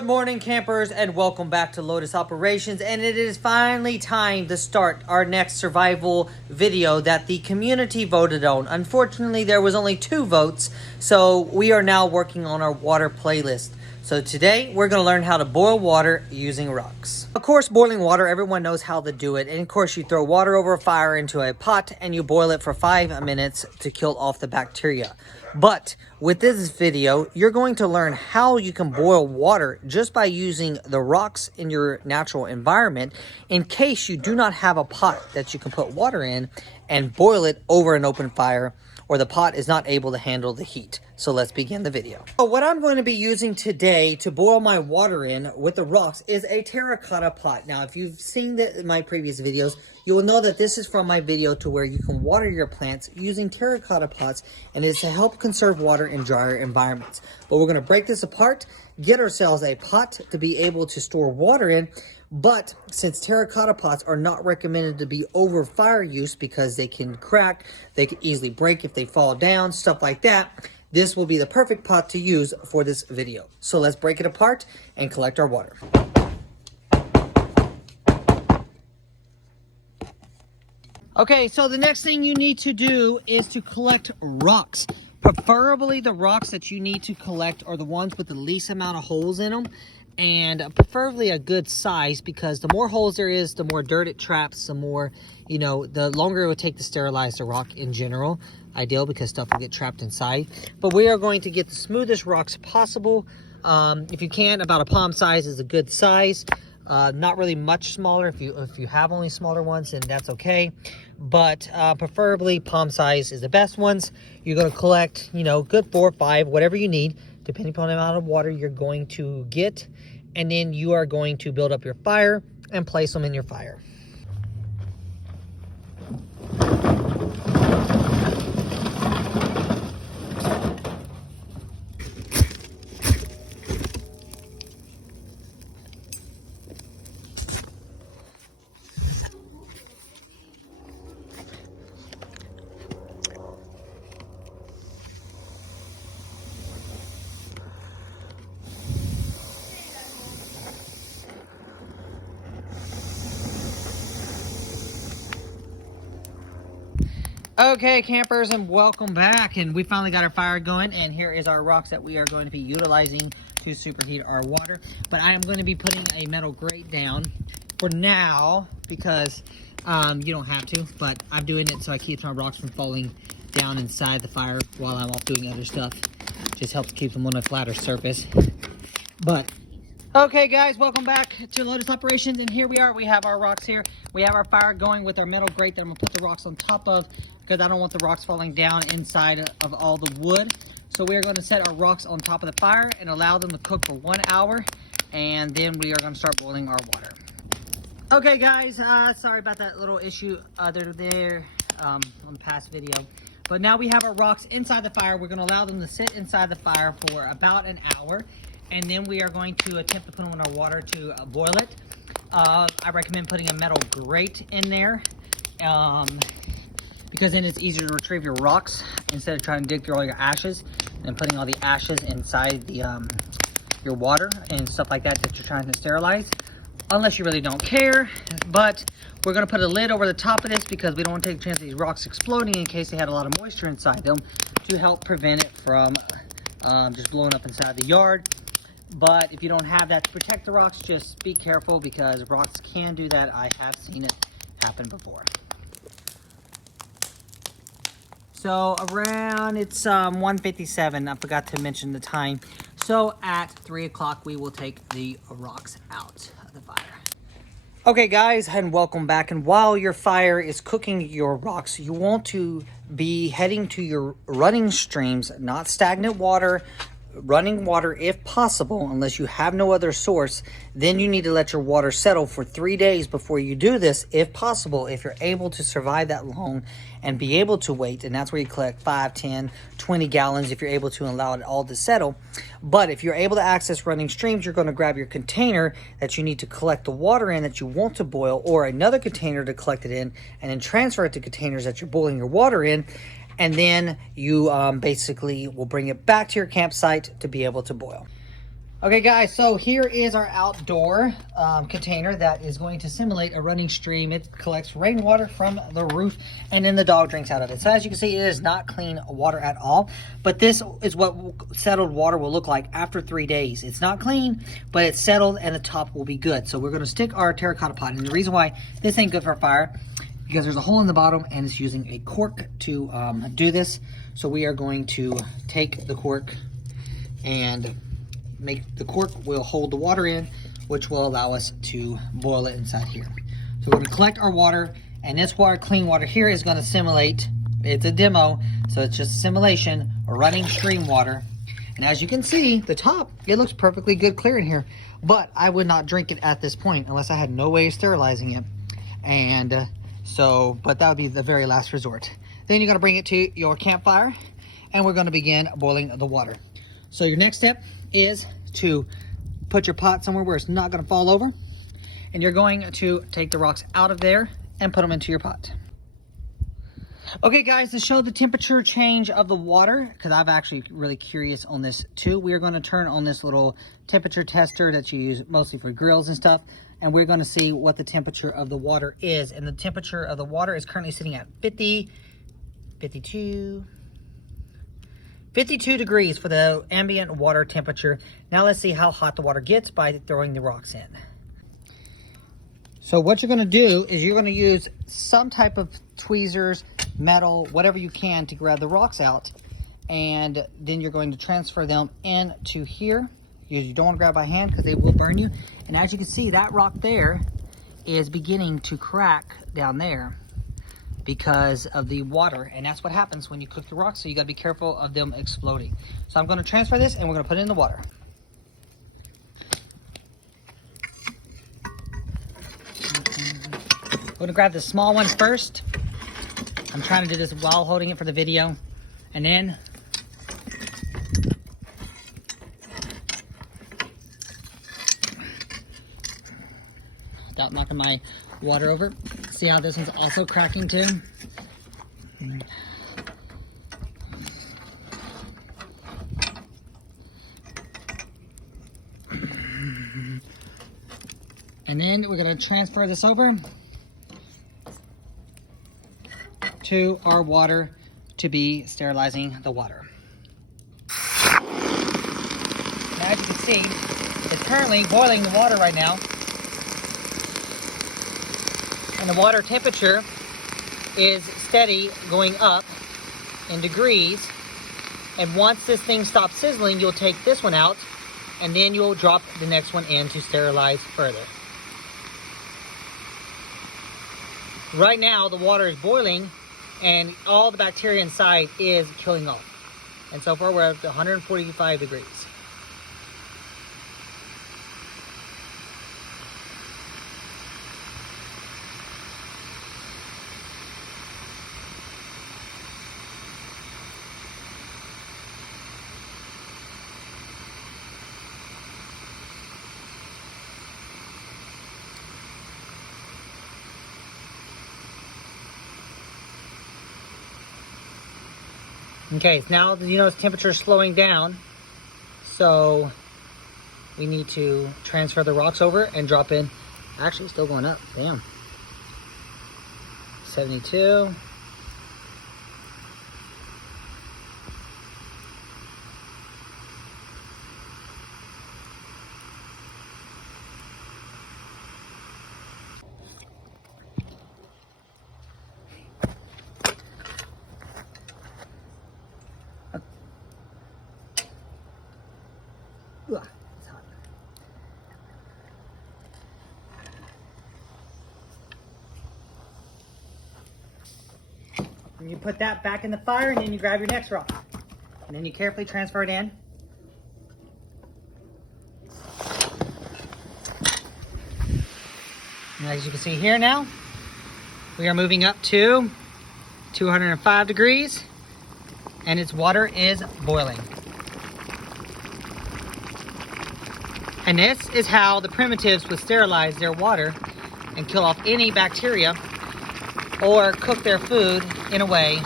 Good morning, campers, and welcome back to Lotus Operations. And it is finally time to start our next survival video that the community voted on. Unfortunately, there was only 2 votes, so we are now working on our water playlist. So today, we're going to learn how to boil water using rocks. Of course, boiling water, everyone knows how to do it. And of course, you throw water over a fire into a pot and you boil it for 5 minutes to kill off the bacteria. But with this video, you're going to learn how you can boil water just by using the rocks in your natural environment in case you do not have a pot that you can put water in and boil it over an open fire, or the pot is not able to handle the heat. So let's begin the video. So what I'm going to be using today to boil my water in with the rocks is a terracotta pot. Now, if you've seen my previous videos, you will know that this is from my video to where you can water your plants using terracotta pots, and it's to help conserve water in drier environments. But we're going to break this apart, get ourselves a pot to be able to store water in. But since terracotta pots are not recommended to be over fire use because they can crack, they can easily break if they fall down, stuff like that, this will be the perfect pot to use for this video. So let's break it apart and collect our water. Okay, so the next thing you need to do is to collect rocks. Preferably the rocks that you need to collect are the ones with the least amount of holes in them, and preferably a good size, because the more holes there is, the more dirt it traps, the more, the longer it would take to sterilize the rock in general. Ideal because stuff will get trapped inside. But we are going to get the smoothest rocks possible. If you can, about a palm size is a good size. Not really much smaller. If you have only smaller ones, then that's okay. But preferably palm size is the best ones. You're going to collect, good 4 or 5, whatever you need, depending upon the amount of water you're going to get. And then you are going to build up your fire and place them in your fire. Okay, campers, and welcome back. And we finally got our fire going, and here is our rocks that we are going to be utilizing to superheat our water. But I am going to be putting a metal grate down for now because you don't have to, but I'm doing it so I keep my rocks from falling down inside the fire while I'm off doing other stuff. Just helps keep them on a flatter surface. But okay, guys, welcome back to Lotus Operations, and here we are. We have our rocks here. We have our fire going with our metal grate that I'm going to put the rocks on top of because I don't want the rocks falling down inside of all the wood. So we are going to set our rocks on top of the fire and allow them to cook for 1 hour, and then we are going to start boiling our water. Okay, guys, sorry about that little issue there on the past video. But now we have our rocks inside the fire. We're going to allow them to sit inside the fire for about an hour. And then we are going to attempt to put them in our water to boil it. I recommend putting a metal grate in there because then it's easier to retrieve your rocks instead of trying to dig through all your ashes and putting all the ashes inside the your water and stuff like that you're trying to sterilize. Unless you really don't care. But we're going to put a lid over the top of this because we don't want to take a chance of these rocks exploding in case they had a lot of moisture inside them, to help prevent it from just blowing up inside the yard. But if you don't have that to protect the rocks, just be careful because rocks can do that. I have seen it happen before. So around, it's 1:57. I forgot to mention the time. So at 3 o'clock, we will take the rocks out of the fire. Okay, guys, and welcome back. And while your fire is cooking your rocks, you want to be heading to your running streams, not stagnant water, running water if possible. Unless you have no other source, then you need to let your water settle for 3 days before you do this, if possible, if you're able to survive that long and be able to wait. And that's where you collect 5, 10, 20 gallons if you're able to, allow it all to settle. But if you're able to access running streams, you're going to grab your container that you need to collect the water in that you want to boil, or another container to collect it in, and then transfer it to containers that you're boiling your water in. And then you basically will bring it back to your campsite to be able to boil. Okay guys, so here is our outdoor container that is going to simulate a running stream. It collects rainwater from the roof and then the dog drinks out of it. So as you can see, it is not clean water at all, but this is what settled water will look like after 3 days. It's not clean, but it's settled and the top will be good. So we're gonna stick our terracotta pot in. The reason why this ain't good for fire, because there's a hole in the bottom and it's using a cork to do this. So we are going to take the cork and the cork will hold the water in, which will allow us to boil it inside here. So we're gonna collect our water, and this water, clean water here, is gonna simulate, it's a demo, so it's just a simulation, a running stream water. And as you can see, the top, it looks perfectly good clear in here, but I would not drink it at this point unless I had no way of sterilizing it. And but that would be the very last resort. Then you're gonna bring it to your campfire, and we're gonna begin boiling the water. So your next step is to put your pot somewhere where it's not going to fall over, and you're going to take the rocks out of there and put them into your pot. Okay guys, to show the temperature change of the water, because I'm actually really curious on this too, we are going to turn on this little temperature tester that you use mostly for grills and stuff, and we're going to see what the temperature of the water is. And the temperature of the water is currently sitting at 52 degrees for the ambient water temperature. Now let's see how hot the water gets by throwing the rocks in. So what you're gonna do is you're gonna use some type of tweezers, metal, whatever you can to grab the rocks out. And then you're going to transfer them into here. You don't wanna grab by hand because they will burn you. And as you can see, that rock there is beginning to crack down there because of the water, and that's what happens when you cook the rocks, so you got to be careful of them exploding. So I'm going to transfer this and we're going to put it in the water. We're going to grab the small one first. I'm trying to do this while holding it for the video, and then without knocking my water over. See how this one's also cracking too? And then we're gonna transfer this over to our water to be sterilizing the water. Now, as you can see, it's currently boiling the water right now. And the water temperature is steady going up in degrees. And once this thing stops sizzling, you'll take this one out and then you'll drop the next one in to sterilize further. Right now, the water is boiling and all the bacteria inside is killing off. And so far, we're at 145 degrees. Okay, now you notice temperature is slowing down, so we need to transfer the rocks over and drop in. Actually, still going up. Damn. 72. Ugh, it's hot. And you put that back in the fire, and then you grab your next rock. And then you carefully transfer it in. And as you can see here now, we are moving up to 205 degrees, and its water is boiling. And this is how the primitives would sterilize their water and kill off any bacteria or cook their food in a way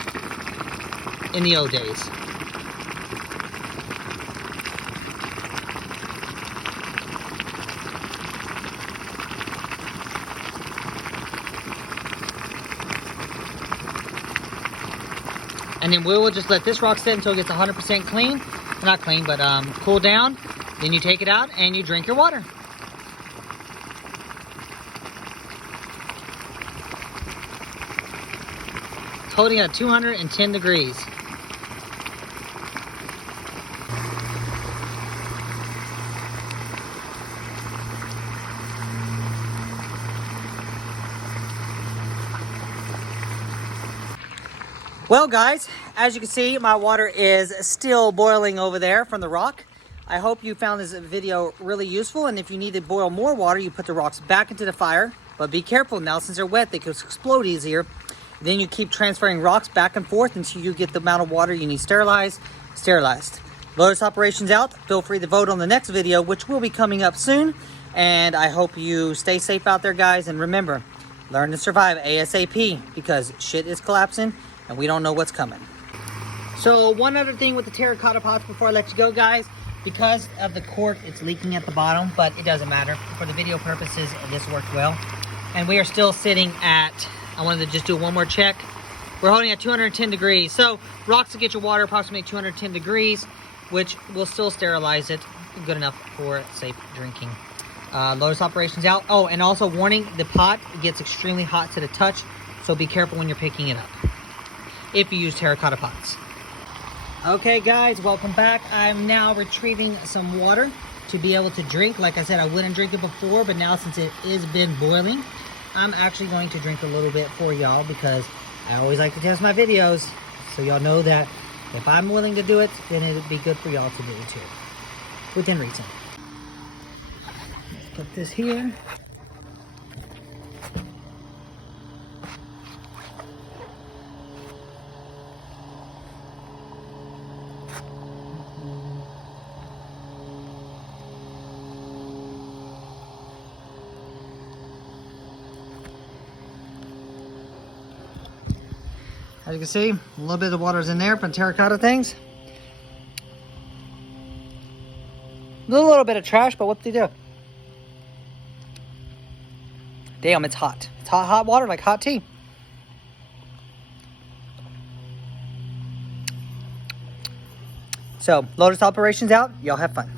in the old days. And then we will just let this rock sit until it gets 100% clean. Not clean, but cool down. Then you take it out and you drink your water. It's holding at 210 degrees. Well guys, as you can see, my water is still boiling over there from the rock. I hope you found this video really useful, and if you need to boil more water, you put the rocks back into the fire, but be careful now since they're wet, they could explode easier. Then you keep transferring rocks back and forth until you get the amount of water you need sterilized. Lotus Operations out. Feel free to vote on the next video, which will be coming up soon. And I hope you stay safe out there, guys. And remember, learn to survive ASAP, because shit is collapsing and we don't know what's coming. So one other thing with the terracotta pots before I let you go, guys, because of the cork, it's leaking at the bottom, but it doesn't matter. For the video purposes, this worked well. And we are still sitting at, I wanted to just do one more check. We're holding at 210 degrees. So rocks will get your water approximately 210 degrees, which will still sterilize it good enough for safe drinking. Lotus Operations out. Oh, and also warning, the pot gets extremely hot to the touch, so be careful when you're picking it up if you use terracotta pots. Okay guys, welcome back. I'm now retrieving some water to be able to drink. Like I said, I wouldn't drink it before, but now since it has been boiling, I'm actually going to drink a little bit for y'all, because I always like to test my videos, so y'all know that if I'm willing to do it, then it'd be good for y'all to do it too, within reason. Let's put this here. As you can see, a little bit of water is in there from terracotta things. A little bit of trash, but what do you do? Damn, it's hot. It's hot water, like hot tea. So, Lotus Operations out. Y'all have fun.